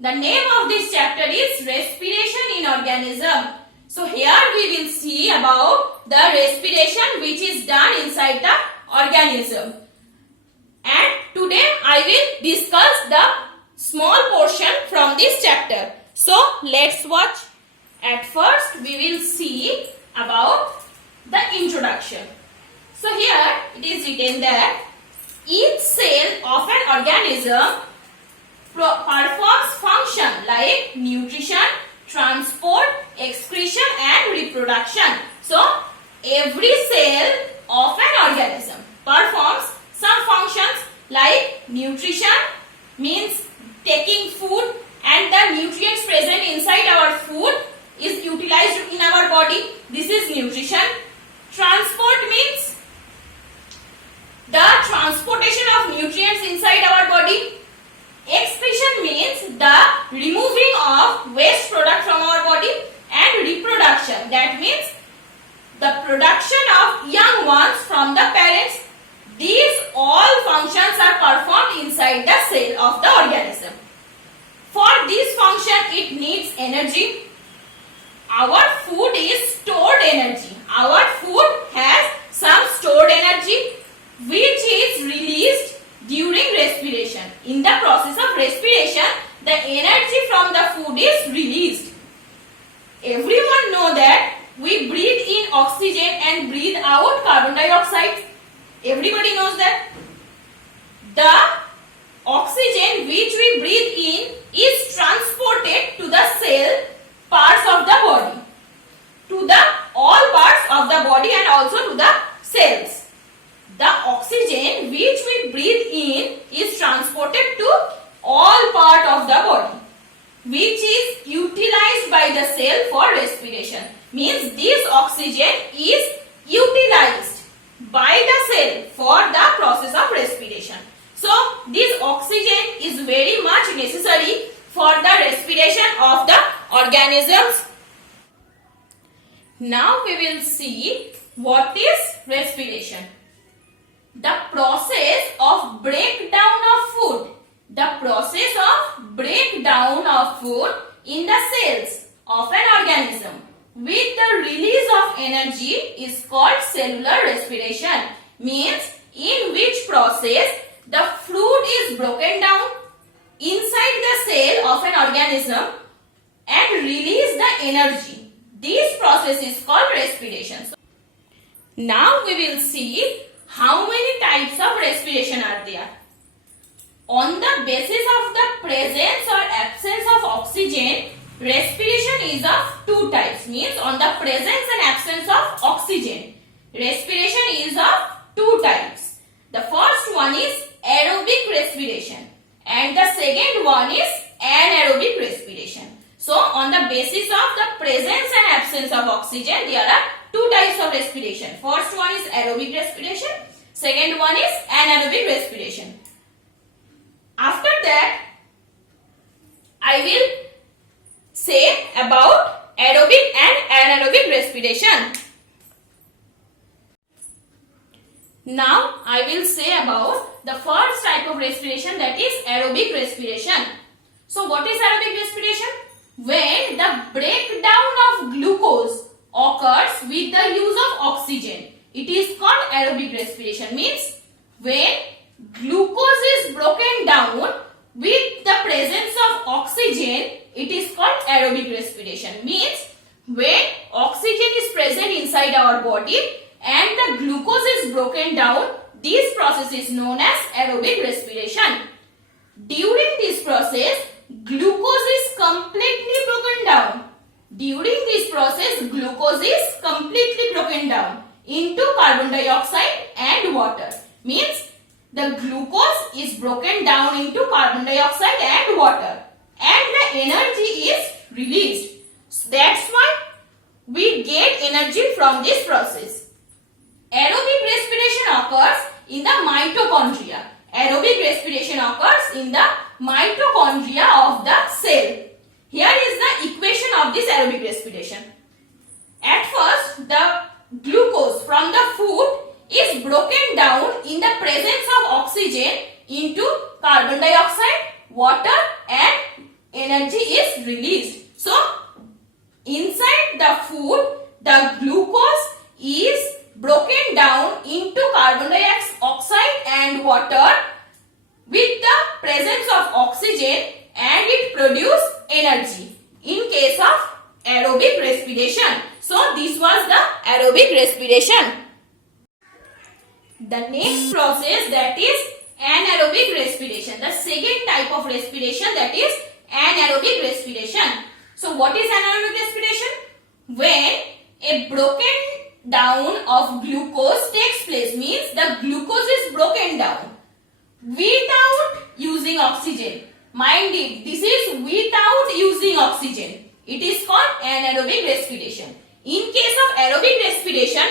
The name of this chapter is Respiration in Organism. So here we will see about the respiration which is done inside the organism. And today I will discuss the small portion from this chapter. So let's watch. At first we will see about the introduction. So here it is written that each cell of an organism performs function like nutrition, transport, excretion and reproduction. So every cell of an organism performs some functions like nutrition, means taking food and the nutrients present inside our food is utilized in our body. This is nutrition. Transport means the transportation of nutrients inside our body. Excretion means the removing of waste product from our body. And reproduction, that means the production of young ones from the parents. These all functions are performed inside the cell of the organism. For this function it needs energy. Our food is stored energy. Our food has some stored energy which is released during respiration. In the process of respiration, the energy from the food is released. Everyone know that we breathe in oxygen and breathe out carbon dioxide. Everybody knows that. The oxygen which we breathe in is transported to the cell parts of the body, to the all parts of the body and also to the cells. The oxygen which we breathe in is transported to all part of the body, which is utilized by the cell for respiration. Means this oxygen is utilized by the cell for the process of respiration. So this oxygen is very much necessary for the respiration of the organisms. Now we will see what is respiration. The process of breakdown of food. The process of breakdown of food in the cells of an organism with the release of energy is called cellular respiration. Means in which process the food is broken down inside the cell of an organism and release the energy. This process is called respiration. Now we will see how many types of respiration are there. On the basis of the presence or absence of oxygen, respiration is of two types. Means on the presence and absence of oxygen, respiration is of two types. The first one is aerobic respiration and the second one is anaerobic respiration. So on the basis of the presence and absence of oxygen, there are two types of respiration. First one is aerobic respiration, second one is anaerobic respiration. After that, I will say about aerobic and anaerobic respiration. Now I will say about the first type of respiration, that is aerobic respiration. So what is aerobic respiration? When the breakdown of glucose occurs with the use of oxygen, it is called aerobic respiration. Means when glucose is broken down with the presence of oxygen, it is called aerobic respiration. Means when oxygen is present inside our body and the glucose is broken down, this process is known as aerobic respiration. During this process, glucose is completely broken down. During this process, glucose is completely broken down into carbon dioxide and water. Means the glucose is broken down into carbon dioxide and water and the energy is released. So that's why we get energy from this process. Aerobic respiration occurs in the mitochondria. Aerobic respiration occurs in the mitochondria of the cell. Here is the equation of this aerobic respiration. At first, the glucose from the food is broken down in the presence of oxygen into carbon dioxide, water and energy energy is released. So inside the food, the glucose is broken down into carbon dioxide and water with the presence of oxygen, and it produces energy in case of aerobic respiration. So this was the aerobic respiration. The next process, that is anaerobic respiration. The second type of respiration, that is anaerobic respiration. So what is anaerobic respiration? When a broken down of glucose takes place, means the glucose is broken down without using oxygen. Mind it, this is without using oxygen. It is called anaerobic respiration. In case of aerobic respiration,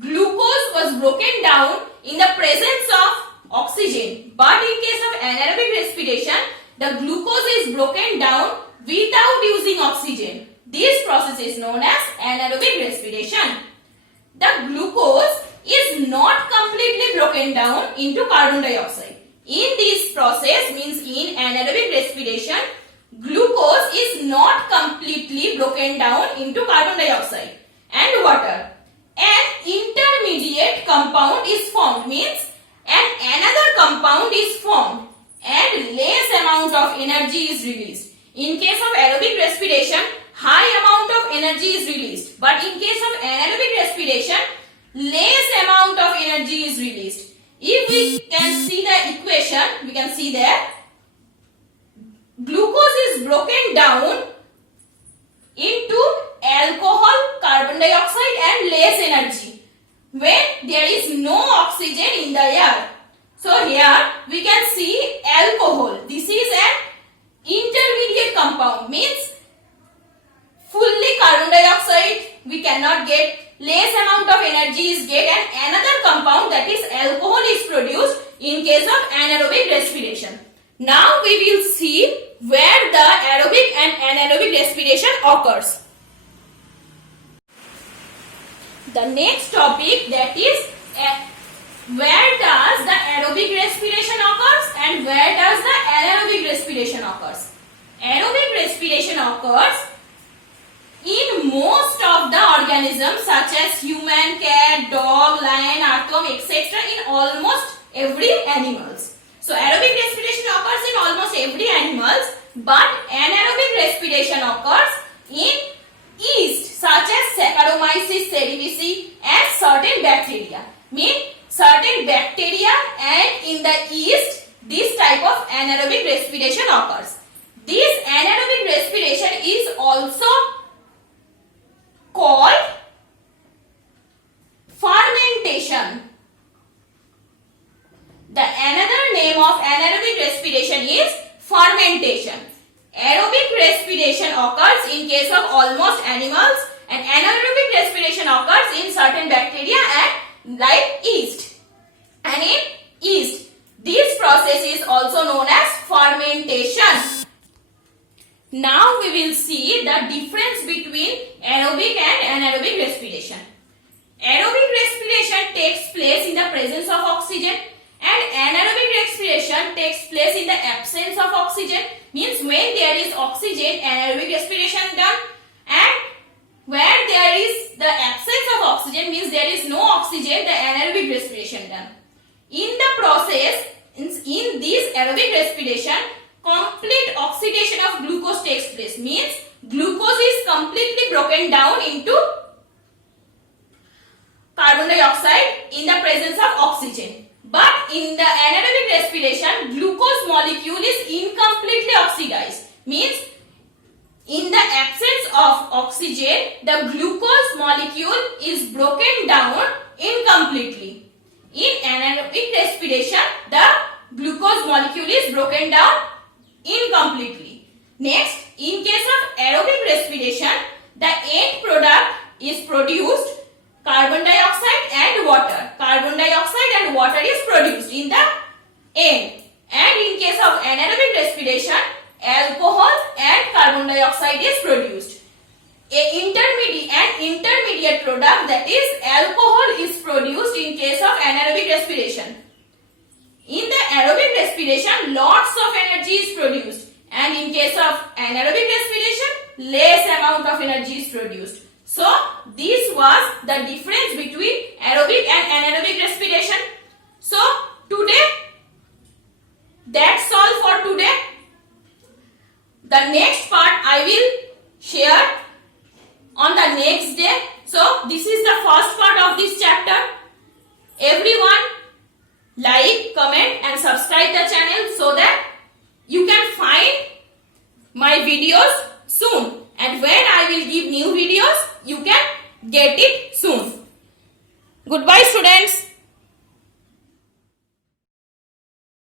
glucose was broken down in the presence of oxygen. But in case of anaerobic respiration, the glucose is broken down without using oxygen. This process is known as anaerobic respiration. The glucose is not completely broken down into carbon dioxide. In this process, means in anaerobic respiration, glucose is not completely broken down into carbon dioxide and water. An intermediate compound is formed, means another compound is formed and less amount of energy is released. In case of aerobic respiration, high amount of energy is released, but in case of anaerobic respiration, less amount of energy is released. If we can see the equation, we can see that glucose is broken down into alcohol, carbon dioxide and less energy when there is no oxygen in the air. So here we can see alcohol. This is an intermediate compound, means fully carbon dioxide we cannot get, less amount of energy is get, and another compound, that is alcohol, is produced in case of anaerobic respiration. Now we will see where the aerobic and anaerobic respiration occurs. The next topic, that is where does the aerobic respiration occurs and where does the anaerobic respiration occurs. Aerobic respiration occurs in most of the organisms such as human, cat, dog, lion, earthworm, etc. in almost every animals. So aerobic respiration occurs in almost every animals, but anaerobic respiration occurs in yeast such as Saccharomyces cerevisiae and certain bacteria. Mean certain bacteria and in the yeast this type of anaerobic respiration occurs. This anaerobic respiration is also called fermentation. The another name of anaerobic respiration is fermentation. Aerobic respiration occurs in case of almost animals and anaerobic respiration occurs in certain bacteria and like yeast. And in yeast, this process is also known as fermentation. Now we will see the difference between aerobic and anaerobic respiration. Aerobic respiration takes place in the presence of oxygen and anaerobic respiration takes place in the absence of oxygen. Means when there is oxygen, anaerobic respiration done, and where there is the absence of oxygen, means there is no oxygen, the anaerobic respiration done. In the process, in this aerobic respiration, complete oxidation of glucose takes place. Means glucose is completely broken down into carbon dioxide in the presence of oxygen. But in the anaerobic respiration, glucose molecule is incompletely oxidized. Means in the absence of oxygen, the glucose molecule is broken down incompletely. In anaerobic respiration, the glucose molecule is broken down incompletely. Next, in case of aerobic respiration, the end product is produced carbon dioxide and water. Carbon dioxide and water is produced in the end. And in case of anaerobic respiration, alcohol and carbon dioxide is produced. An intermediate product, that is alcohol, is produced in case of anaerobic respiration. In the aerobic respiration, lots of energy is produced and in case of anaerobic respiration, less amount of energy is produced. So this was the difference between aerobic and anaerobic respiration. So today, that's all for today. The next part I will share on the next day. So this is the first part of this chapter. Everyone like, comment and subscribe the channel so that you can find my videos soon. And when I will give new videos, you can get it soon. Goodbye students.